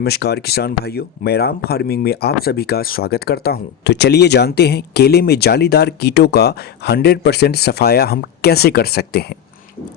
नमस्कार किसान भाइयों, मैं राम फार्मिंग में आप सभी का स्वागत करता हूं। तो चलिए जानते हैं केले में जालीदार कीटों का 100% सफाया हम कैसे कर सकते हैं।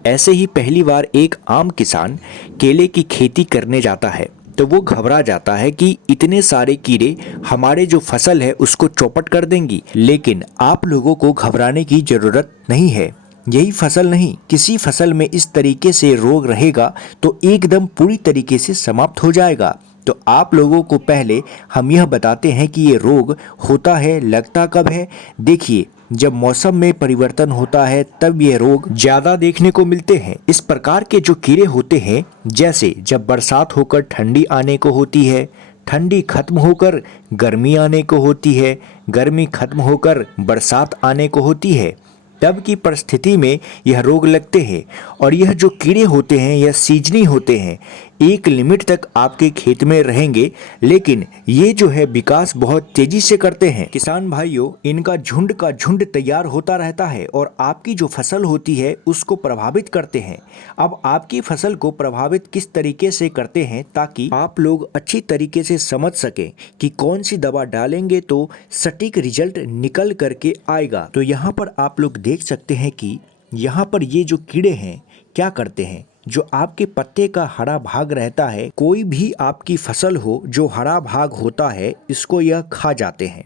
ऐसे ही पहली बार एक आम किसान केले की खेती करने जाता है तो वो घबरा जाता है कि इतने सारे कीड़े हमारे जो फसल है उसको चौपट कर देंगी। लेकिन आप लोगों को घबराने की जरूरत नहीं है। यही फसल नहीं, किसी फसल में इस तरीके से रोग रहेगा तो एकदम पूरी तरीके से समाप्त हो जाएगा। तो आप लोगों को पहले हम यह बताते हैं कि ये रोग होता है, लगता कब है। देखिए, जब मौसम में परिवर्तन होता है तब ये रोग ज्यादा देखने को मिलते हैं। इस प्रकार के जो कीड़े होते हैं, जैसे जब बरसात होकर ठंडी आने को होती है, ठंडी खत्म होकर गर्मी आने को होती है, गर्मी खत्म होकर बरसात आने को होती है, तब की परिस्थिति में यह रोग लगते हैं। और यह जो कीड़े होते हैं यह सीजनी होते हैं, एक लिमिट तक आपके खेत में रहेंगे, लेकिन ये जो है विकास बहुत तेजी से करते हैं। किसान भाइयों, इनका झुंड का झुंड तैयार होता रहता है और आपकी जो फसल होती है उसको प्रभावित करते हैं। अब आपकी फसल को प्रभावित किस तरीके से करते हैं ताकि आप लोग अच्छी तरीके से समझ सकें कि कौन सी दवा डालेंगे तो सटीक रिजल्ट निकल करके आएगा। तो यहाँ पर आप लोग देख सकते हैं कि यहाँ पर ये जो कीड़े हैं क्या करते हैं, जो आपके पत्ते का हरा भाग रहता है, कोई भी आपकी फसल हो जो हरा भाग होता है इसको यह खा जाते हैं।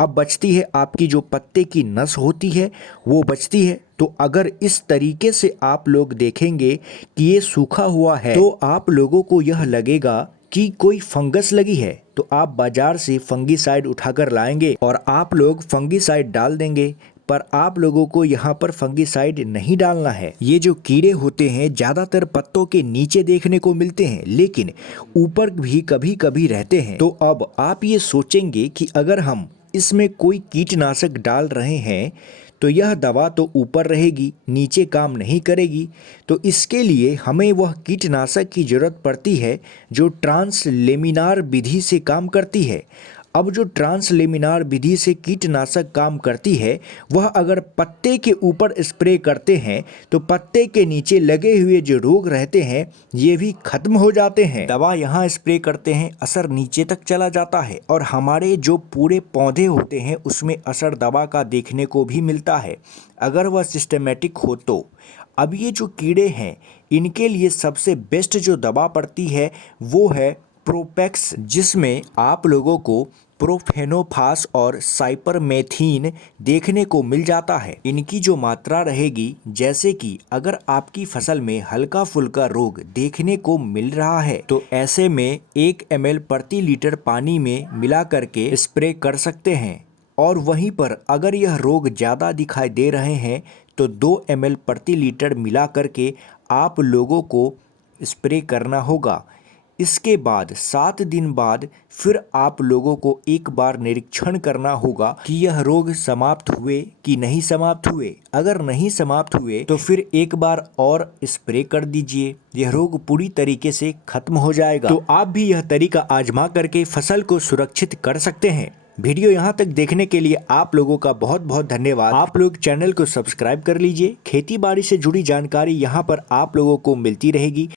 अब बचती है आपकी जो पत्ते की नस होती है वो बचती है। तो अगर इस तरीके से आप लोग देखेंगे कि ये सूखा हुआ है तो आप लोगों को यह लगेगा कि कोई फंगस लगी है, तो आप बाजार से फंगीसाइड उठाकर लाएंगे और आप लोग फंगीसाइड डाल देंगे। पर आप लोगों को यहाँ पर फंगीसाइड नहीं डालना है। ये जो कीड़े होते हैं ज़्यादातर पत्तों के नीचे देखने को मिलते हैं, लेकिन ऊपर भी कभी कभी रहते हैं। तो अब आप ये सोचेंगे कि अगर हम इसमें कोई कीटनाशक डाल रहे हैं तो यह दवा तो ऊपर रहेगी, नीचे काम नहीं करेगी। तो इसके लिए हमें वह कीटनाशक की जरूरत पड़ती है जो ट्रांसलेमिनार विधि से काम करती है। अब जो ट्रांसलेमिनार विधि से कीटनाशक काम करती है वह अगर पत्ते के ऊपर स्प्रे करते हैं तो पत्ते के नीचे लगे हुए जो रोग रहते हैं ये भी खत्म हो जाते हैं। दवा यहाँ स्प्रे करते हैं, असर नीचे तक चला जाता है और हमारे जो पूरे पौधे होते हैं उसमें असर दवा का देखने को भी मिलता है, अगर वह सिस्टमेटिक हो तो। अब ये जो कीड़े हैं इनके लिए सबसे बेस्ट जो दवा पड़ती है वो है प्रोपेक्स, जिसमें आप लोगों को प्रोफेनोफास और साइपरमेथ्रिन देखने को मिल जाता है। इनकी जो मात्रा रहेगी, जैसे कि अगर आपकी फसल में हल्का फुल्का रोग देखने को मिल रहा है तो ऐसे में 1 ml प्रति लीटर पानी में मिला करके स्प्रे कर सकते हैं। और वहीं पर अगर यह रोग ज़्यादा दिखाई दे रहे हैं तो 2 ml प्रति लीटर मिला करके आप लोगों को स्प्रे करना होगा। इसके बाद 7 दिन बाद फिर आप लोगों को एक बार निरीक्षण करना होगा कि यह रोग समाप्त हुए कि नहीं समाप्त हुए। अगर नहीं समाप्त हुए तो फिर एक बार और स्प्रे कर दीजिए, यह रोग पूरी तरीके से खत्म हो जाएगा। तो आप भी यह तरीका आजमा करके फसल को सुरक्षित कर सकते हैं। वीडियो यहाँ तक देखने के लिए आप लोगों का बहुत बहुत धन्यवाद। आप लोग चैनल को सब्सक्राइब कर लीजिए। खेती बाड़ी से जुड़ी जानकारी यहाँ पर आप लोगों को मिलती रहेगी।